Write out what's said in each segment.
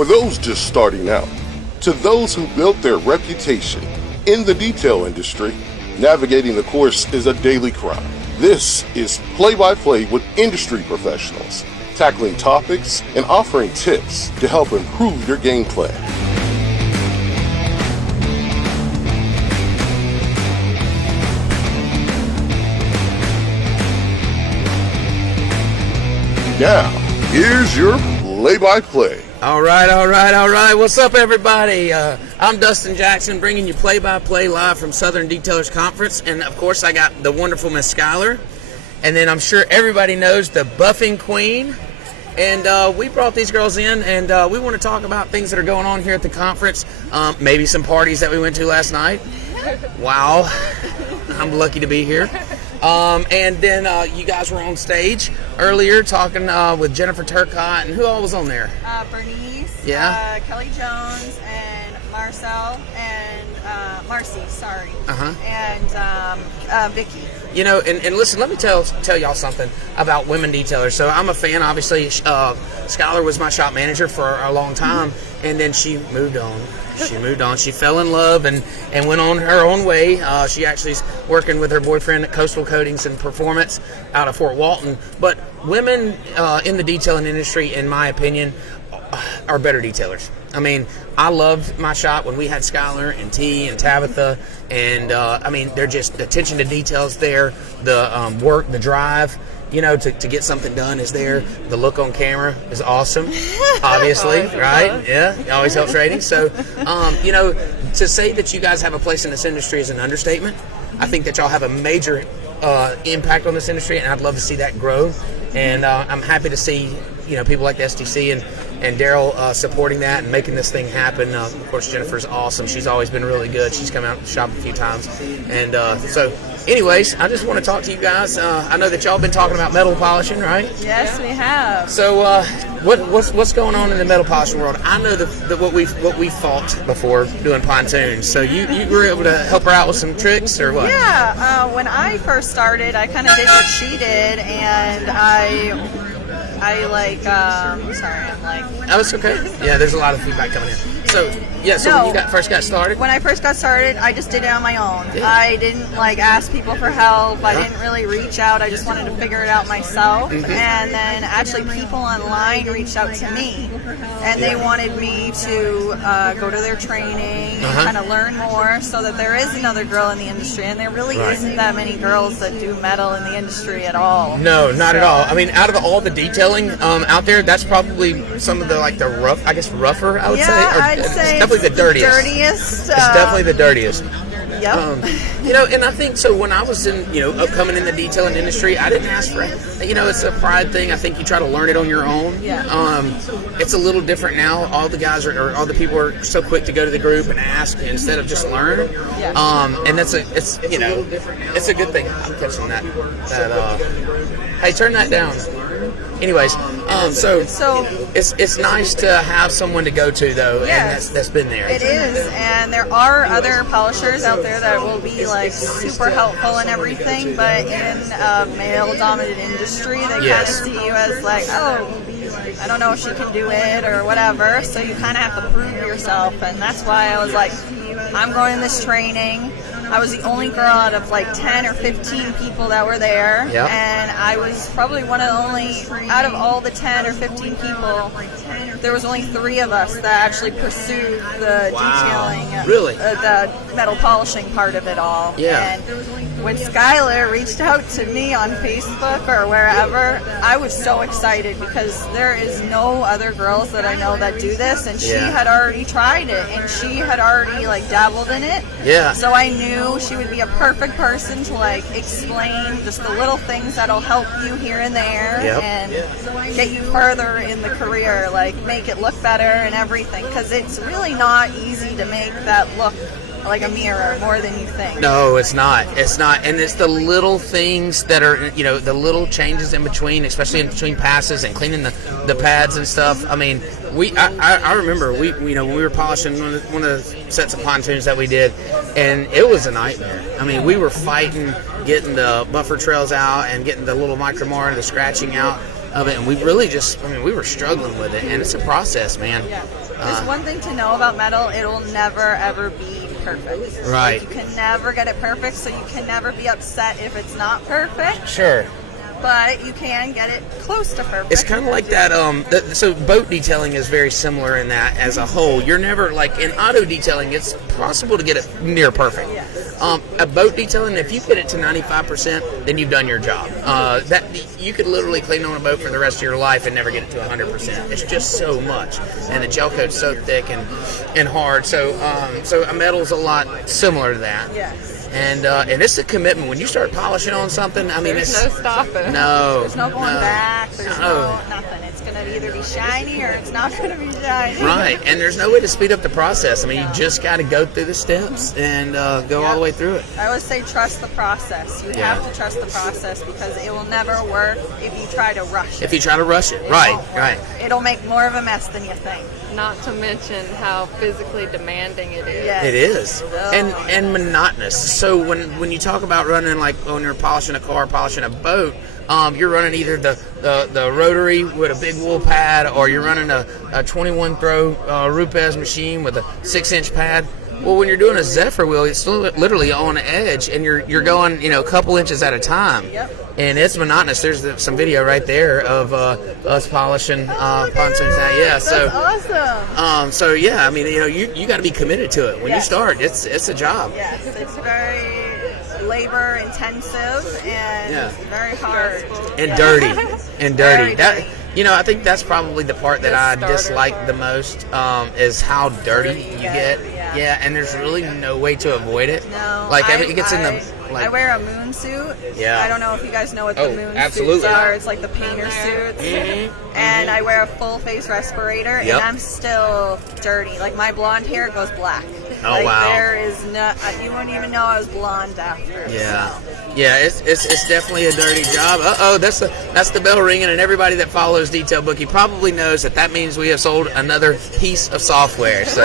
for those just starting out to those who built their reputation in the detail industry. Navigating the course is a daily grind. This is play-by-play with industry professionals, tackling topics and offering tips to help improve your game plan. Now, here's your play-by-play. All right. What's up, everybody? I'm Dustin Jackson, bringing you play-by-play live from Southern Detailers Conference. And, of course, I got the wonderful Miss Skylar. And then I'm sure everybody knows the Buffin Queen. And we brought these girls in, and we want to talk about things that are going on here at the conference. Maybe some parties that we went to last night. Wow. I'm lucky to be here. And then you guys were on stage earlier talking with Jennifer Turcott, and who all was on there? Bernice, yeah, Kelly Jones, and Marcel, and Marcy, sorry, and Vicky. You know, and listen, let me tell y'all something about women detailers. So I'm a fan, obviously. Skylar was my shop manager for a long time, and then she moved on. She fell in love and went on her own way. She actually is working with her boyfriend at Coastal Coatings and Performance out of Fort Walton. But women in the detailing industry, in my opinion, are better detailers. I mean, I loved my shop when we had Skylar and T and Tabitha. And, I mean, they're just the attention to details there, the work, the drive. You know, to get something done is there. The look on camera is awesome, obviously, right? Yeah, it always helps ratings. So, you know, to say that you guys have a place in this industry is an understatement. I think that y'all have a major impact on this industry, and I'd love to see that grow. And I'm happy to see, you know, people like the STC and Daryl supporting that and making this thing happen. Of course, Jennifer's awesome. She's always been really good. She's come out to the shop a few times. And so, anyways, I just want to talk to you guys. I know that y'all been talking about metal polishing, right? Yes, we have. So, what's going on in the metal polishing world? I know that what we fought before doing pontoons. So you were able to help her out with some tricks, or what? Yeah. When I first started, I kind of did what she did, and I like. Sorry, I'm like. Oh, it's okay. Yeah, there's a lot of feedback coming in. So when you first got started? When I first got started, I just did it on my own. Yeah. I didn't ask people for help. I didn't really reach out. I just wanted to figure it out myself. Mm-hmm. And then actually people online reached out to me, and they wanted me to go to their training and kind of learn more, so that there is another girl in the industry, and there really isn't that many girls that do metal in the industry at all. No, not at all. I mean, out of all the detailing out there, that's probably some of the rougher, I would say. I'd say it's definitely the dirtiest. It's definitely the dirtiest. Yep. You know, and I think so. When I was coming in the detailing industry, I didn't ask for it. You know, it's a pride thing. I think you try to learn it on your own. Yeah. It's a little different now. All the guys or all the people are so quick to go to the group and ask instead of just learn. Yeah. And it's a good thing. I'm catching that. Hey, turn that down. Anyways, so it's nice to have someone to go to, though, yes, and that's been there. It is, and there are other polishers out there that will be like super helpful and everything, but in a male-dominated industry, they kind of see you as like, oh, I don't know if she can do it or whatever, so you kind of have to prove yourself, and that's why I was like, I'm going to this training. I was the only girl out of like 10 or 15 people that were there, and I was probably one of the only, out of all the 10 or 15 people, there was only 3 of us that actually pursued the detailing, really? The metal polishing part of it all. Yeah. And when Skylar reached out to me on Facebook or wherever, I was so excited because there is no other girls that I know that do this, and she had already tried it, and she had already like dabbled in it. Yeah. So I knew she would be a perfect person to like explain just the little things that'll help you here and there and get you further in the career, like make it look better and everything, because it's really not easy to make that look like a mirror more than you think. No, it's not. And it's the little things that are, the little changes in between, especially in between passes and cleaning the pads and stuff. I mean, I remember when we were polishing one of the sets of pontoons that we did, and it was a nightmare. I mean, we were fighting getting the buffer trails out and getting the little micromar and the scratching out. of it, and we really we were struggling with it, and it's a process, man. Yeah. There's one thing to know about metal, it'll never ever be perfect. Right. Like, you can never get it perfect, so you can never be upset if it's not perfect. Sure. But you can get it close to perfect. It's kind of like that. So boat detailing is very similar in that as a whole. You're never like in auto detailing. It's possible to get it near perfect. Yes. A boat detailing, if you get it to 95%, then you've done your job. That you could literally clean on a boat for the rest of your life and never get it to 100%. It's just so much, and the gel coat's so thick and hard. So a metal's a lot similar to that. Yes. And it's a commitment. When you start polishing on something, I mean, There's it's no stopping. no, There's no going back. There's No. no nothing. It's going to either be shiny or it's not going to be shiny. Right, and there's no way to speed up the process. I mean, you just got to go through the steps and go all the way through it. I always say trust the process. You Yeah. have to trust the process because it will never work if you try to rush it. If you try to rush it, It right, won't work. right. It'll make more of a mess than you think. Not to mention how physically demanding it is. Yes. It is, Oh. and monotonous. So when you talk about running, like when you're polishing a car, polishing a boat, you're running either the rotary with a big wool pad, or you're running a 21 throw Rupes machine with a 6-inch pad. Well, when you're doing a Zephyr wheel, it's still literally on edge, and you're going a couple inches at a time. Yep. And it's monotonous. There's some video right there of us polishing pontoons. Yeah, That's so awesome. so yeah, I mean, you got to be committed to it when you Yes. start. It's a job. Yes, it's very labor intensive and Yeah. very hard. And Yeah. dirty and dirty. Very That dirty. I think that's probably the part that The I starter dislike part. the most is how dirty you get. Yeah. And there's really no way to avoid it. No, Like it gets in the I wear a moon suit. Yeah. I don't know if you guys know what Oh, the moon absolutely. suits are. It's like the painter suits. And I wear a full face respirator, Yep. and I'm still dirty. Like my blonde hair goes black. Oh, like, wow. There is no. You wouldn't even know I was blonde after. Yeah, yeah, it's definitely a dirty job. That's the bell ringing, and everybody that follows Detail Bookie probably knows that means we have sold another piece of software. So,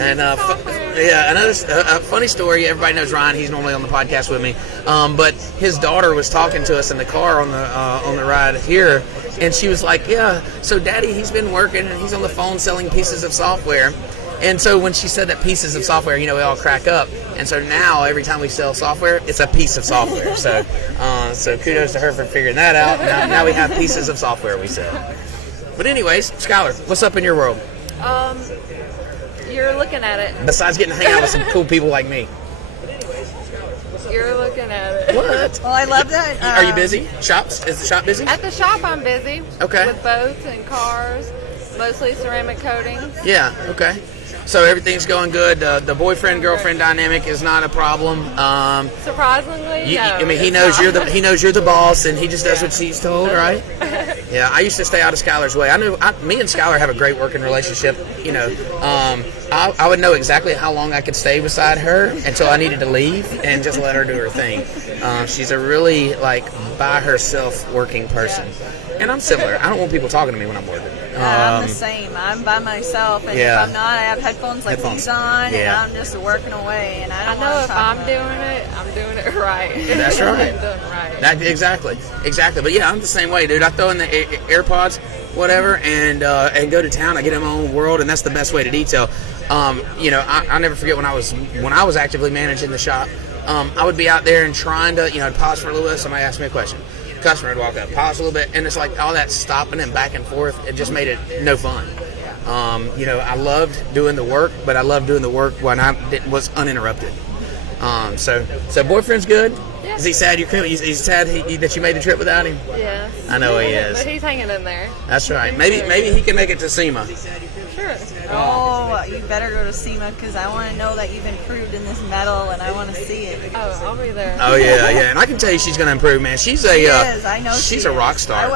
and another funny story. Everybody knows Ryan. He's normally on the podcast with me, but his daughter was talking to us in the car on the ride here, and she was like, "Yeah, so Daddy, he's been working, and he's on the phone selling pieces of software." And so when she said that pieces of software, we all crack up. And so now every time we sell software, it's a piece of software. So kudos to her for figuring that out. Now we have pieces of software we sell. But anyways, Skylar, what's up in your world? You're looking at it. Besides getting to hang out with some cool people like me. You're looking at it. What? Well, I love that. Are you busy? Is the shop busy? At the shop, I'm busy. Okay. With boats and cars, mostly ceramic coatings. Yeah, okay. So everything's going good. The boyfriend-girlfriend dynamic is not a problem. Surprisingly, no. I mean, he it's knows not. you're the boss, and he just does what he's told, right? Yeah, I used to stay out of Skylar's way. Me and Skylar have a great working relationship. I would know exactly how long I could stay beside her until I needed to leave, and just let her do her thing. She's a really by herself working person, and I'm similar. I don't want people talking to me when I'm working. I'm the same. I'm by myself, and Yeah. if I'm not, I have headphones like these on, Yeah. and I'm just working away. And I I don't know wanna if talk I'm about doing it, I'm doing it right. That's right. I'm doing it right. Exactly. But yeah, I'm the same way, dude. I throw in the AirPods, whatever, and go to town. I get in my own world, and that's the best way to detail. I never forget when I was actively managing the shop. I would be out there and trying to pause for a little bit. Somebody asked me a question. Customer would walk up, pause a little bit, and it's like all that stopping and back and forth. It just made it no fun. I loved doing the work, but I loved doing the work when I was uninterrupted. So boyfriend's good. Yeah. Is he sad? He's sad that you made the trip without him. Yes. I know he is. But he's hanging in there. That's right. Maybe he can make it to SEMA. Sure. Oh, you better go to SEMA because I want to know that you've improved in this metal, and I want to see it. Oh, I'll be there. Oh yeah, and I can tell you she's gonna improve, man. She's She is. I know she's she a is. rock star.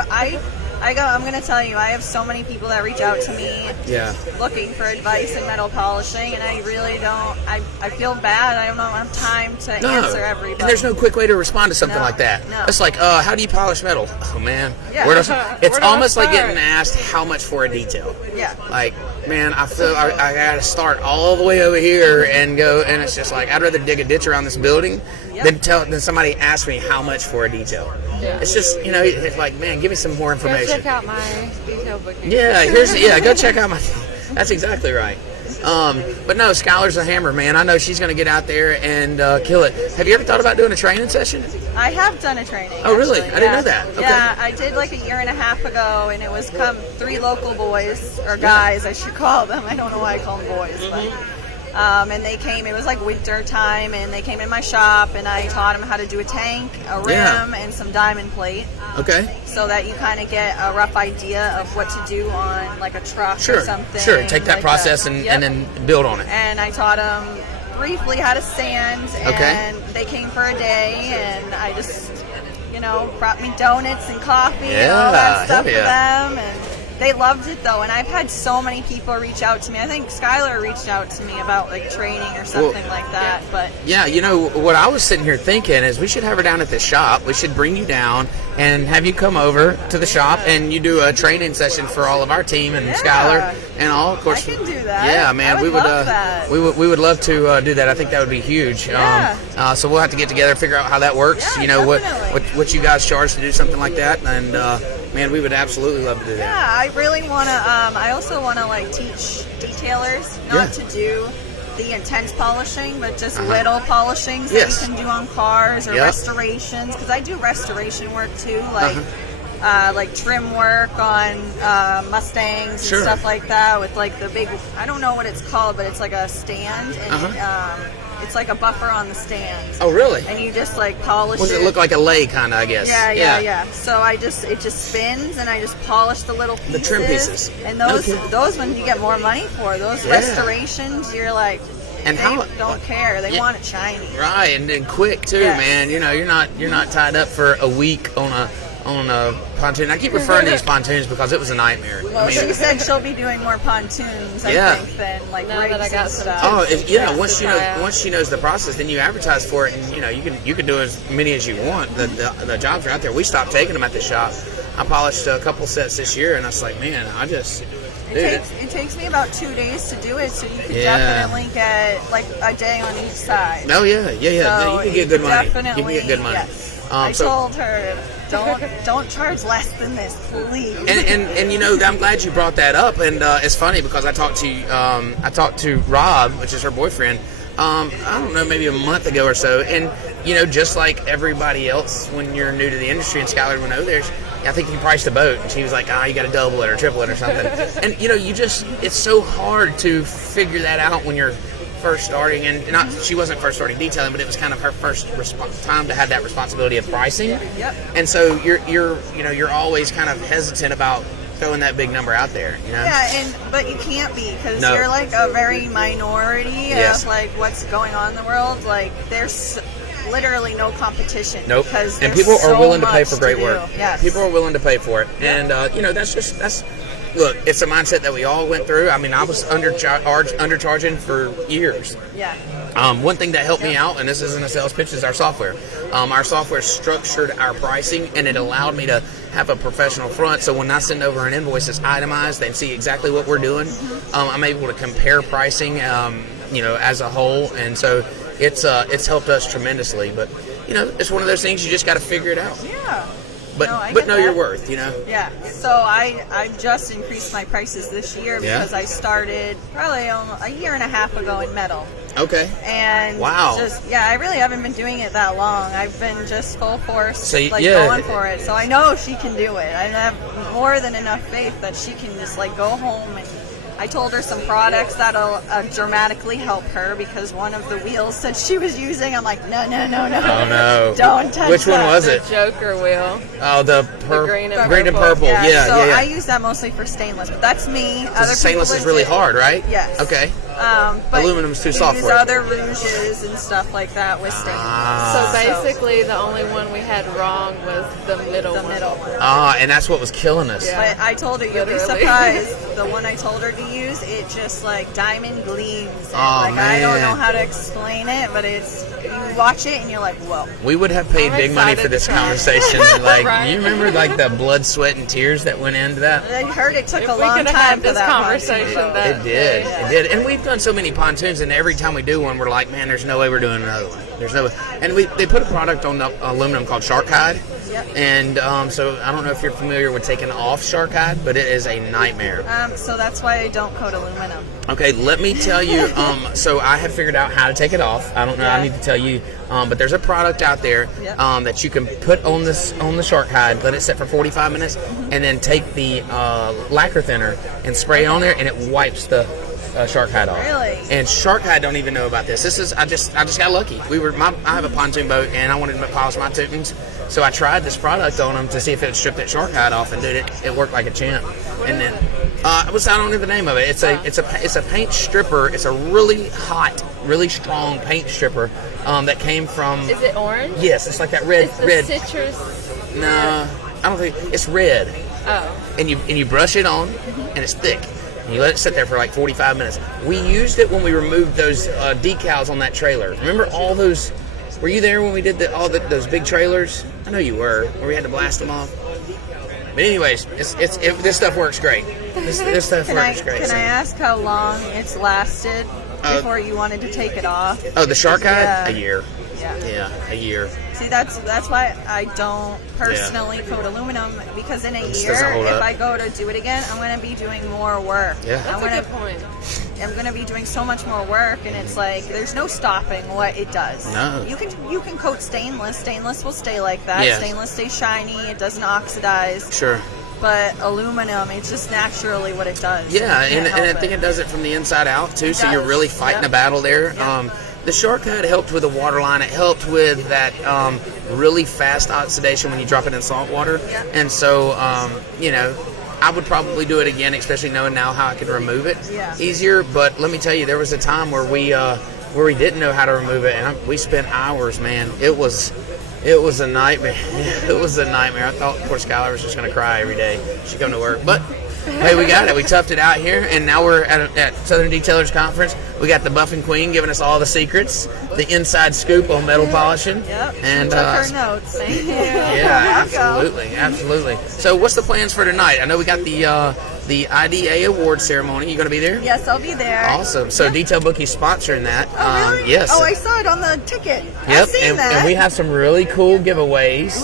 I'm going to tell you, I have so many people that reach out to me Yeah. looking for advice in metal polishing, and I really don't. I feel bad. I don't have time to answer everybody. And there's no quick way to respond to something No, like that. no. It's like, how do you polish metal? Oh man. Yeah. It's Where do I almost like start? getting asked how much for a detail. Yeah. Like, man, I feel I gotta start all the way over here and go, and it's just like I'd rather dig a ditch around this building Yep. than somebody ask me how much for a detail. Yeah. It's just, it's like, man, give me some more Go information. check out my detail booking. Yeah, go check out my. That's exactly right. But no, Skylar's a hammer, man. I know she's going to get out there and kill it. Have you ever thought about doing a training session? I have done a training. Oh, really? Actually. I didn't know that. Okay. Yeah, I did like a year and a half ago, and it was 3 local boys, or guys, I should call them. I don't know why I call them boys, but. And they came, it was like winter time, and they came in my shop, and I taught them how to do a tank, a rim, and some diamond plate. Okay. So that you kind of get a rough idea of what to do on like a truck or something. Sure, take that like process and then build on it. And I taught them briefly how to sand, and they came for a day, and I just, brought me donuts and coffee and all that stuff for them, and they loved it though. And I've had so many people reach out to me. I think Skylar reached out to me about like training or something like that. But yeah, what I was sitting here thinking is we should have her down at the shop. We should bring you down and have you come over to the shop and you do a training session for all of our team and Skylar and all. Of course, I can do that. Yeah, man, we would love that. We would love to do that. I think that would be huge. Yeah. So we'll have to get together, figure out how that works. Yeah, what you guys charge to do something like that, and man, we would absolutely love to do that. Yeah, I really want to. I also want to like teach detailers not to do the intense polishing, but just little polishings that you can do on cars or restorations. Because I do restoration work too, like trim work on Mustangs and stuff like that. With like the big, I don't know what it's called, but it's like a stand, and it's like a buffer on the stand. Oh, really? And you just like polish it. Does it look like a lay kind of, I guess? Yeah. So it just spins, and I just polish the little pieces. The trim pieces. And those ones you get more money for. Those restorations, you're like, and they don't care. They want it shiny. Right, and then quick too, man. You're not tied up for a week on a pontoon. I keep referring to these pontoons because it was a nightmare. Well, she said she'll be doing more pontoons, I think, than like now rigs that I got and stuff. Oh, once she knows the process, then you advertise for it, and you can do as many as you want. The jobs are out there. We stopped taking them at the shop. I polished a couple sets this year, and I was like, man, it takes me about 2 days to do it, so you could definitely get like a day on each side. Oh yeah. So you can get good money. Definitely, You can get good money. Yes. I told her, don't charge less than this, please. And I'm glad you brought that up. And it's funny because I talked to Rob, which is her boyfriend. I don't know, maybe a month ago or so. And just like everybody else, when you're new to the industry, and Skylar went over there, I think you priced a boat, and she was like, you got to double it or triple it or something. And it's so hard to figure that out when you're first starting, and she wasn't first starting detailing, but it was kind of her first time to have that responsibility of pricing. Yep. And so you're always kind of hesitant about throwing that big number out there. Yeah, but you can't be, because you're like a very minority of like what's going on in the world. Like there's literally no competition. Nope. Because and people are willing to pay for great to work. Yes. People are willing to pay for it, and look, it's a mindset that we all went through. I mean, I was undercharging for years. Yeah. One thing that helped me out, and this isn't a sales pitch, is our software. Our software structured our pricing, and it allowed me to have a professional front. So when I send over an invoice that's itemized, they see exactly what we're doing. I'm able to compare pricing, as a whole, and so it's helped us tremendously. But it's one of those things you just got to figure it out. Yeah. But know your worth, Yeah. So I just increased my prices this year because I started probably a year and a half ago in metal. Okay. And I really haven't been doing it that long. I've been just full force, going for it. So I know she can do it. I have more than enough faith that she can just go home, and I told her some products that'll dramatically help her, because one of the wheels that she was using, I'm like, no. Oh, no. Don't touch Which one was it? The Joker wheel. Oh, the green and purple. Yeah. I use that mostly for stainless, but that's me. Other stainless is really hard, right? Yes. Okay. But aluminum's too soft for it. Use other rouges and stuff like that with stainless. So basically, the only one we had wrong was the middle one. And that's what was killing us. But I told her, you'll be surprised. The one I told her to use, it just diamond gleams. And, I don't know how to explain it, but you watch it and you're like, whoa. We would have paid big money for this conversation. Right. You remember the blood, sweat, and tears that went into that? I heard it took a long time for that conversation. It did. And we've done so many pontoons, and every time we do one, we're like, man, there's no way we're doing another one. There's no way. And they put a product on the aluminum called Shark Hide. Yep. And so I don't know if you're familiar with taking off shark hide, but it is a nightmare. So that's why I don't coat aluminum. Okay, let me tell you. So I have figured out how to take it off. I don't know. I need to tell you. But there's a product out there that you can put on the shark hide, let it sit for 45 minutes, and then take the lacquer thinner and spray it on there, and it wipes the shark hide off. Really? And shark hide don't even know about this. This is I just got lucky. I have a pontoon boat, and I wanted to polish my tootings, so I tried this product on them to see if it would strip that shark hide off, and dude, it worked like a champ. And then I don't know the name of it. It's a paint stripper. It's a really hot, really strong paint stripper that came from. Is it orange? Yes, it's like that red. It's the red. citrus. No, I don't think it's red. Oh. And you brush it on, and it's thick. And you let it sit there for like 45 minutes. We used it when we removed those decals on that trailer. Remember all those? Were you there when we did those big trailers? I know you were. Where we had to blast them off. But anyways, this stuff works great. This stuff works great. Can I ask how long it's lasted before you wanted to take it off? Oh, the shark hide? Yeah. A year. Yeah, a year. See, that's why I don't personally coat aluminum, because in a This year, doesn't hold if up. I go to do it again, I'm going to be doing more work. Yeah. That's a good point. I'm going to be doing so much more work, and it's like there's no stopping what it does. No. You can coat stainless. Stainless will stay like that. Yeah. Stainless stays shiny. It doesn't oxidize. Sure. But aluminum, it's just naturally what it does. Yeah, You and can't I help think it does it from the inside out too. So does. you're really fighting a battle there. Yep. The shark hide helped with the water line. It helped with that really fast oxidation when you drop it in salt water. Yeah. And so, I would probably do it again, especially knowing now how I can remove it easier. But let me tell you, there was a time where we didn't know how to remove it, and we spent hours, man. It was a nightmare. It was a nightmare. I thought poor Skylar was just going to cry every day. She'd come to work. But, hey, we got it. We toughed it out here, and now we're at Southern Detailers Conference. We got the Buffin Queen giving us all the secrets, the inside scoop on metal polishing. Yep. And, Took her notes. Thank you. Yeah, absolutely. So what's the plans for tonight? I know we got the IDA award ceremony. You going to be there? Yes, I'll be there. Awesome. So Detail Bookie's sponsoring that. Oh, really? Yes. Oh, I saw it on the ticket. Yep, I've seen and, that. and we have some really cool giveaways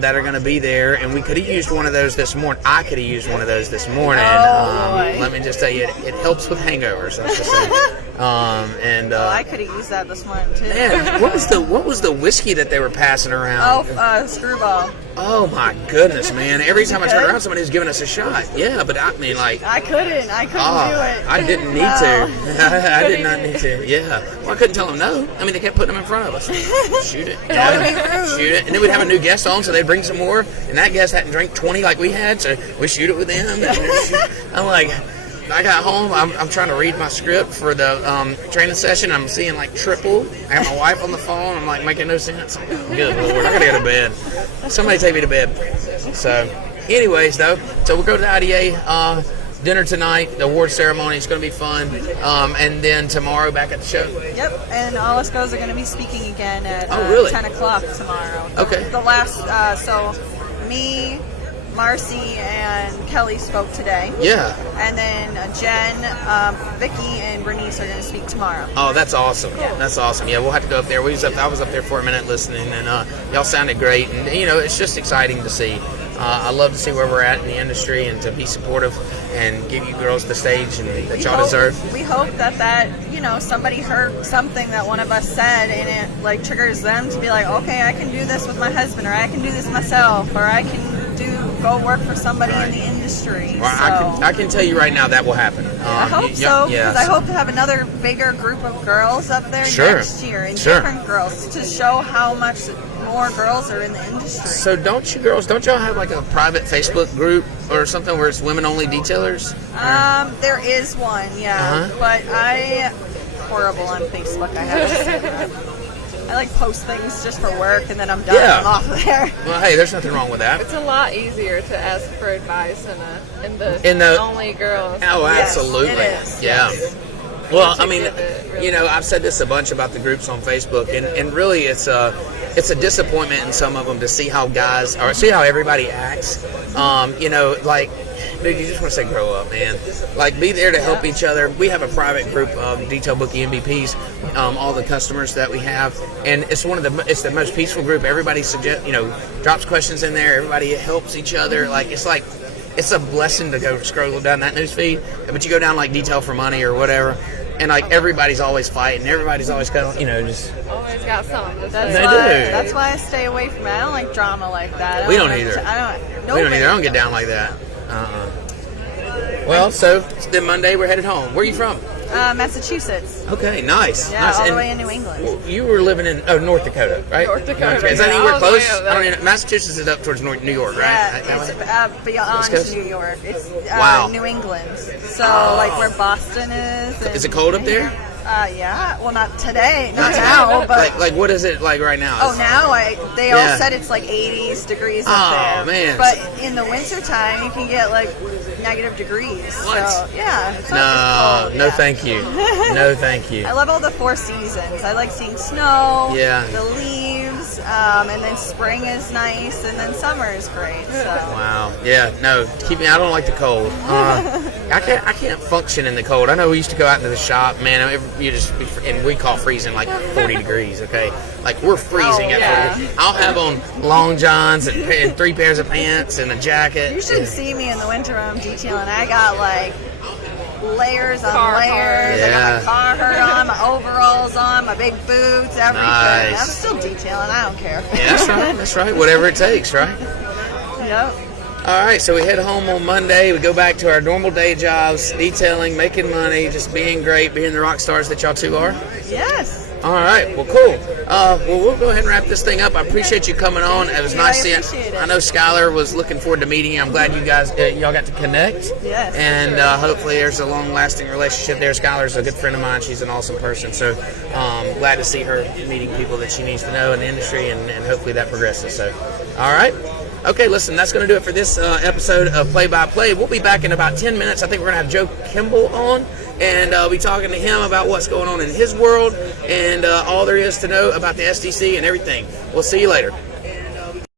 that are going to be there, and we could have used one of those this morning. I could have used one of those this morning. Boy. Let me just tell you, it helps with hangovers. That's just I could have used that this morning too. man, what was the whiskey that they were passing around? Screwball. Oh my goodness, man! Every time I turn good? around, somebody was giving us a shot. Yeah, but I mean, like, I couldn't do it. I didn't need to. I did not need to. Yeah. Well, I couldn't tell them no. I mean, they kept putting them in front of us. Shoot it. Shoot it. And then we'd have a new guest on, so they'd bring some more. And that guest hadn't drank 20 like we had, so we shoot it with them. I'm like, I got home. I'm trying to read my script for the training session. I'm seeing like triple. I got my wife on the phone. I'm like making no sense. I'm like, good Lord, I gotta go to bed. Somebody take me to bed. So, anyways, though, so we'll go to the IDA dinner tonight. The award ceremony is going to be fun. And then tomorrow back at the show. Yep, and all us girls are going to be speaking again at really? 10 o'clock tomorrow. Okay. The last, so me, Marcy, and Kelly spoke today. Yeah. And then Jen, Vicky, and Bernice are going to speak tomorrow. Oh, that's awesome. That's awesome. Yeah, we'll have to go up there. I was up there for a minute listening, and y'all sounded great. And, it's just exciting to see. I love to see where we're at in the industry and to be supportive and give you girls the stage that y'all deserve. We hope that somebody heard something that one of us said, and it like triggers them to be like, okay, I can do this with my husband, or I can do this myself, or I can go work for somebody in the industry. Well, I can tell you right now that will happen. I hope so, because I hope to have another bigger group of girls up there next year, and different girls, to show how much more girls are in the industry. So don't y'all have like a private Facebook group or something where it's women only detailers? There is one, but I'm horrible on Facebook, I have to say. I like post things just for work, and then I'm done. Yeah. I'm off of there. Well, hey, there's nothing wrong with that. It's a lot easier to ask for advice in the only girls. Oh, Yes, absolutely. it is. Yeah. Yes. Well, I mean, I've said this a bunch about the groups on Facebook, and really it's a see how everybody acts. Like, dude, you just want to say grow up, man. Like, be there to help each other. We have a private group of Detail Bookie MVPs, all the customers that we have, and it's the most peaceful group. Everybody drops questions in there. Everybody helps each other. Like, it's a blessing to go scroll down that news feed. But you go down like Detail for Money or whatever, and like everybody's always fighting. Everybody's always kind of, just always got something to say. That's why I stay away from it. I don't like drama like that. We don't either. We don't either. I don't get down like that. Well, so then Monday we're headed home. Where are you from? Massachusetts. Okay, nice. Yeah, nice. all the way in New England. You were living in North Dakota, right? North Dakota. Is that anywhere close? I don't even, Massachusetts is up towards New York, right? Yeah, it's beyond New York. It's New England. So like where Boston is. Is it cold up there? Yeah. Well, not today, not now, but like what is it like right now? Oh, now they all said it's like 80s degrees up there. Oh man! But in the wintertime, you can get like negative degrees. What? So yeah. No, thank you. No, thank you. I love all the 4 seasons. I like seeing snow. Yeah. The leaves, and then spring is nice, and then summer is great. So. Wow. Yeah. No, I don't like the cold. I can't function in the cold. I know we used to go out into the shop, man. And we call freezing like 40 degrees. Okay, like we're freezing at 40. I'll have on long johns and 3 pairs of pants and a jacket. You should see me in the winter when I'm detailing. I got like layers on layers. I got my Carhartt on, my overalls on, my big boots, everything. Nice. I'm still detailing. I don't care. Yeah, that's right. That's right. Whatever it takes, right? Yep. All right, so we head home on Monday. We go back to our normal day jobs, detailing, making money, just being great, being the rock stars that y'all two are. Yes. All right, well, cool. Well, we'll go ahead and wrap this thing up. I appreciate you coming on. It was nice seeing you. I know Skylar was looking forward to meeting you. I'm glad you guys, y'all got to connect. Yes. And hopefully there's a long-lasting relationship there. Skylar's a good friend of mine. She's an awesome person. So glad to see her meeting people that she needs to know in the industry, and hopefully that progresses. So, all right. Okay, listen, that's going to do it for this episode of Play by Play. We'll be back in about 10 minutes. I think we're going to have Joe Kimball on, and I'll be talking to him about what's going on in his world and all there is to know about the SDC and everything. We'll see you later.